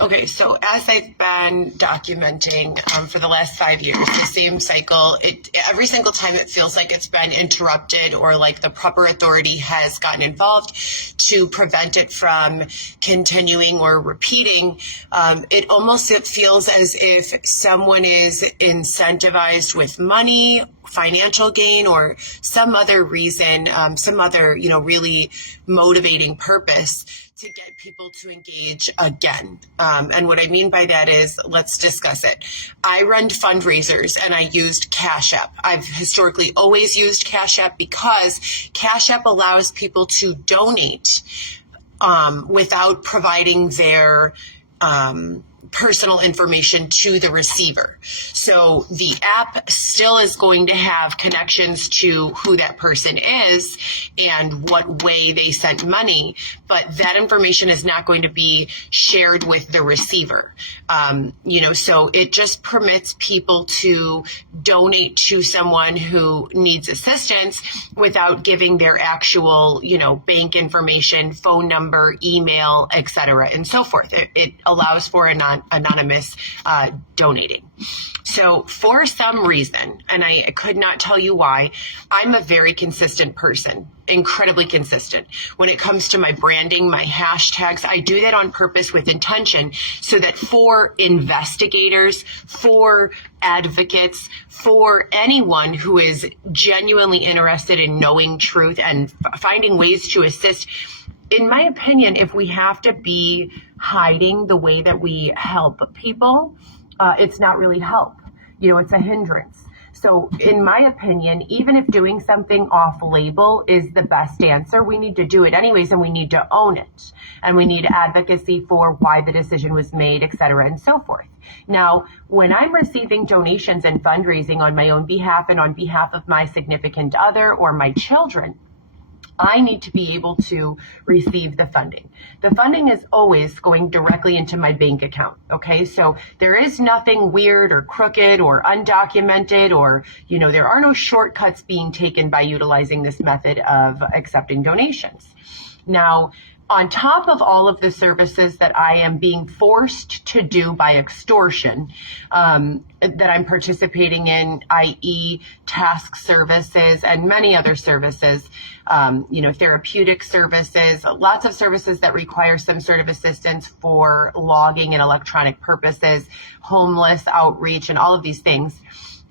Okay, so as I've been documenting for the last 5 years, the same cycle, every single time it feels like it's been interrupted or like the proper authority has gotten involved to prevent it from continuing or repeating, it feels as if someone is incentivized with money, financial gain, or some other reason, some other, really motivating purpose to get people to engage again. And what I mean by that is, let's discuss it. I run fundraisers and I used Cash App. I've historically always used Cash App because Cash App allows people to donate without providing their personal information to the receiver. So the app still is going to have connections to who that person is and what way they sent money, but that information is not going to be shared with the receiver. So it just permits people to donate to someone who needs assistance without giving their actual, bank information, phone number, email, etc., and so forth. It allows for anonymous donating. So for some reason, and I could not tell you why, I'm a very consistent person, incredibly consistent. When it comes to my branding, my hashtags, I do that on purpose with intention so that for investigators, for advocates, for anyone who is genuinely interested in knowing truth and finding ways to assist, in my opinion, if we have to be hiding the way that we help people, it's not really help. It's a hindrance. So in my opinion, even if doing something off label is the best answer, we need to do it anyways, and we need to own it. And we need advocacy for why the decision was made, et cetera, and so forth. Now, when I'm receiving donations and fundraising on my own behalf and on behalf of my significant other or my children, I need to be able to receive the funding. The funding is always going directly into my bank account. Okay. So there is nothing weird or crooked or undocumented or, there are no shortcuts being taken by utilizing this method of accepting donations. Now, on top of all of the services that I am being forced to do by extortion, that I'm participating in, i.e. task services and many other services, therapeutic services, lots of services that require some sort of assistance for logging and electronic purposes, homeless outreach, and all of these things.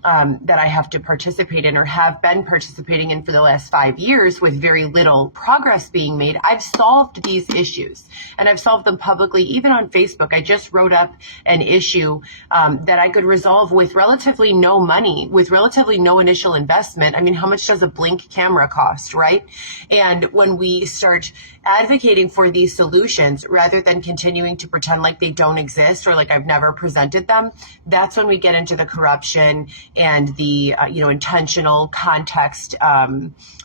That I have to participate in or have been participating in for the last 5 years with very little progress being made. I've solved these issues and I've solved them publicly, even on Facebook. I just wrote up an issue that I could resolve with relatively no money, with relatively no initial investment. I mean, how much does a Blink camera cost, right? And when we start advocating for these solutions rather than continuing to pretend like they don't exist or like I've never presented them, that's when we get into the corruption and the, intentional context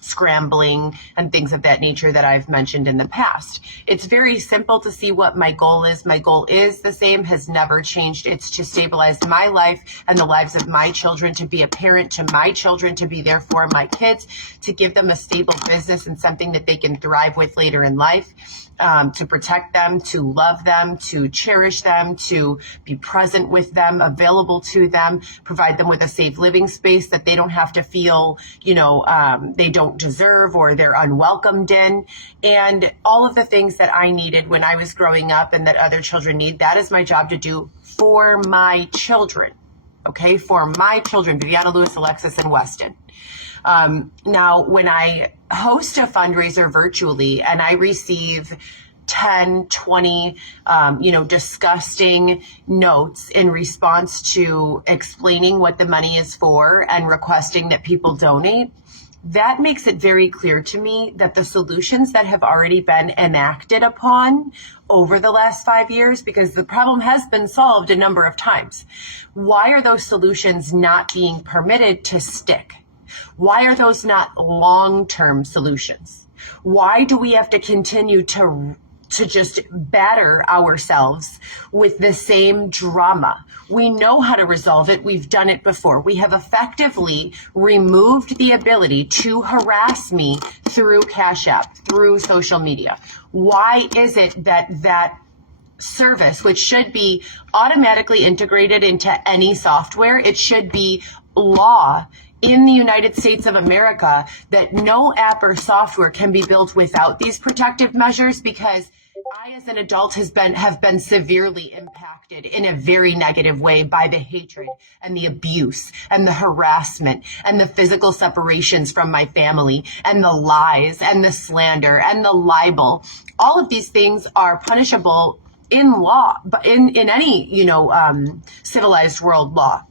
scrambling and things of that nature that I've mentioned in the past. It's very simple to see what my goal is. My goal is the same, has never changed. It's to stabilize my life and the lives of my children, to be a parent to my children, to be there for my kids, to give them a stable business and something that they can thrive with later in life. To protect them, to love them, to cherish them, to be present with them, available to them, provide them with a safe living space that they don't have to feel, they don't deserve or they're unwelcomed in. And all of the things that I needed when I was growing up and that other children need, that is my job to do for my children. Okay, for my children, Viviana, Lewis, Alexis, and Weston. Now, when I host a fundraiser virtually and I receive 10, 20, disgusting notes in response to explaining what the money is for and requesting that people donate, that makes it very clear to me that the solutions that have already been enacted upon over the last 5 years, because the problem has been solved a number of times, why are those solutions not being permitted to stick? Why are those not long-term solutions? Why do we have to continue to just batter ourselves with the same drama? We know how to resolve it. We've done it before. We have effectively removed the ability to harass me through Cash App, through social media. Why is it that service, which should be automatically integrated into any software. It should be law in the United States of America that no app or software can be built without these protective measures, because I, as an adult, have been severely impacted in a very negative way by the hatred and the abuse and the harassment and the physical separations from my family and the lies and the slander and the libel. All of these things are punishable in law, but in any, civilized world law.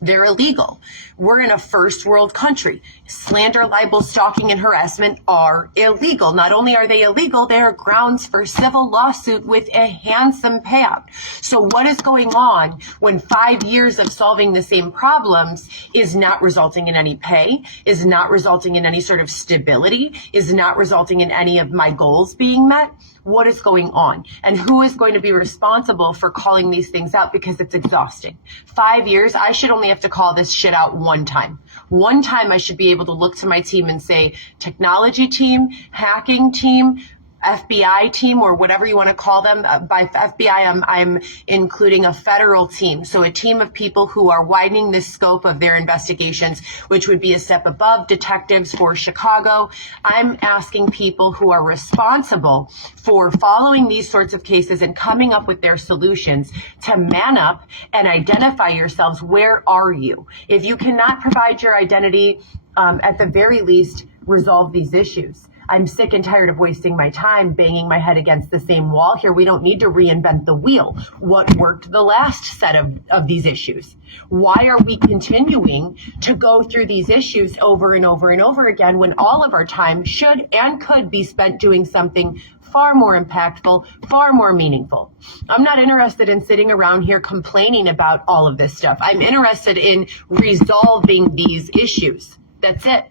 They're illegal. We're in a first world country. Slander, libel, stalking, and harassment are illegal. Not only are they illegal, they are grounds for civil lawsuit with a handsome payout. So what is going on when 5 years of solving the same problems is not resulting in any pay, is not resulting in any sort of stability, is not resulting in any of my goals being met? What is going on? And who is going to be responsible for calling these things out? Because it's exhausting. 5 years, I should only have to call this shit out one time. One time I should be able to look to my team and say, technology team, hacking team, FBI team, or whatever you want to call them. By FBI, I'm including a federal team. So a team of people who are widening the scope of their investigations, which would be a step above detectives for Chicago. I'm asking people who are responsible for following these sorts of cases and coming up with their solutions to man up and identify yourselves. Where are you? If you cannot provide your identity, at the very least, resolve these issues. I'm sick and tired of wasting my time banging my head against the same wall here. We don't need to reinvent the wheel. What worked the last set of these issues? Why are we continuing to go through these issues over and over and over again when all of our time should and could be spent doing something far more impactful, far more meaningful? I'm not interested in sitting around here complaining about all of this stuff. I'm interested in resolving these issues. That's it.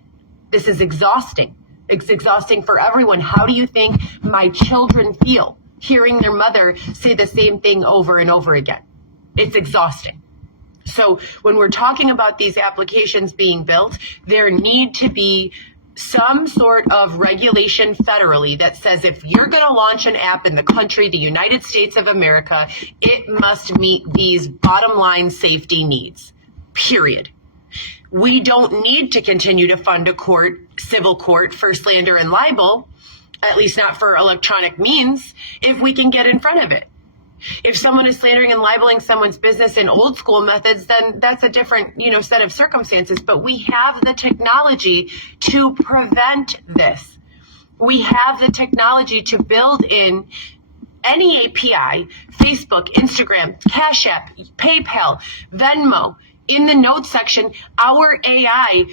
This is exhausting. It's exhausting for everyone. How do you think my children feel hearing their mother say the same thing over and over again? It's exhausting. So when we're talking about these applications being built, there need to be some sort of regulation federally that says if you're going to launch an app in the country, the United States of America, it must meet these bottom line safety needs, period. We don't need to continue to fund a civil court for slander and libel, at least not for electronic means, if we can get in front of it. If someone is slandering and libeling someone's business in old school methods, then that's a different, set of circumstances. But we have the technology to prevent this. We have the technology to build in any API, Facebook, Instagram, Cash App, PayPal, Venmo. In the notes section, our AI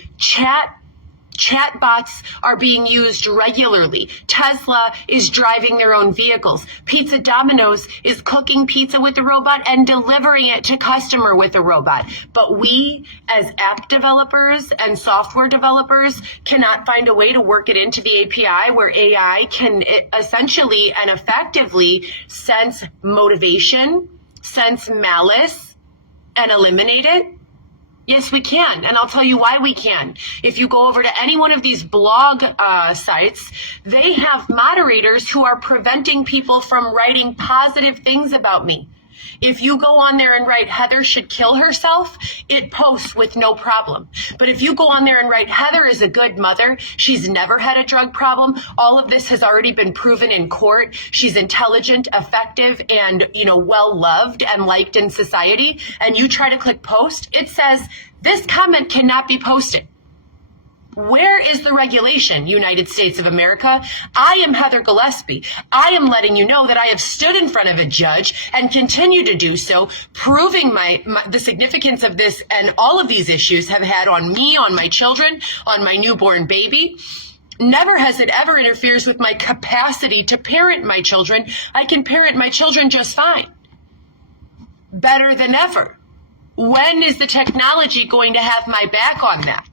chatbots are being used regularly. Tesla is driving their own vehicles. Pizza Domino's is cooking pizza with a robot and delivering it to customer with a robot. But we, as app developers and software developers, cannot find a way to work it into the API where AI can essentially and effectively sense motivation, sense malice, and eliminate it. Yes, we can. And I'll tell you why we can. If you go over to any one of these blog sites, they have moderators who are preventing people from writing positive things about me. If you go on there and write Heather should kill herself, it posts with no problem. But if you go on there and write Heather is a good mother, she's never had a drug problem, all of this has already been proven in court, she's intelligent, effective, and well loved and liked in society, and you try to click post, it says this comment cannot be posted. Where is the regulation, United States of America? I am Heather Gillespie. I am letting you know that I have stood in front of a judge and continue to do so, proving the significance of this and all of these issues have had on me, on my children, on my newborn baby. Never has it ever interferes with my capacity to parent my children. I can parent my children just fine. Better than ever. When is the technology going to have my back on that?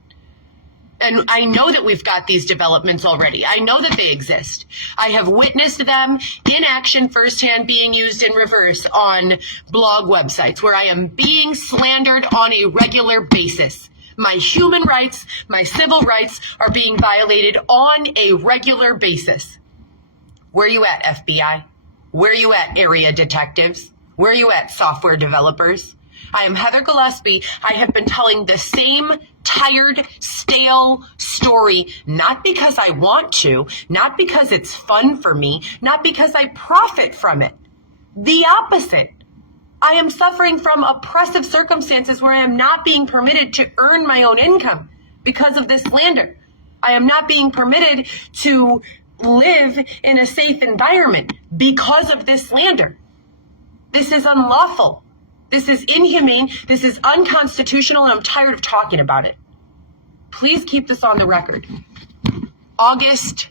And I know that we've got these developments already. I know that they exist. I have witnessed them in action firsthand being used in reverse on blog websites where I am being slandered on a regular basis. My human rights, my civil rights are being violated on a regular basis. Where are you at, FBI? Where are you at, area detectives? Where are you at, software developers? I am Heather Gillespie. I have been telling the same tired, stale story, not because I want to, not because it's fun for me, not because I profit from it. The opposite. I am suffering from oppressive circumstances where I am not being permitted to earn my own income because of this slander. I am not being permitted to live in a safe environment because of this slander. This is unlawful. This is inhumane. This is unconstitutional, and I'm tired of talking about it. Please keep this on the record. August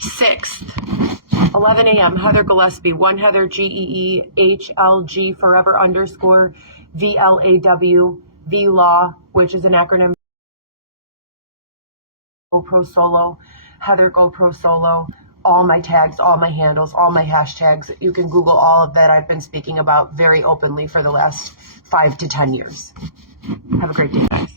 6th, 11 a.m., Heather Gillespie, one Heather, GEEHLG, forever _ VLAW, VLaw, which is an acronym. Go Pro Solo, Heather Go Pro Solo, all my tags, all my handles, all my hashtags. You can Google all of that I've been speaking about very openly for the last 5 to 10 years. Have a great day, guys.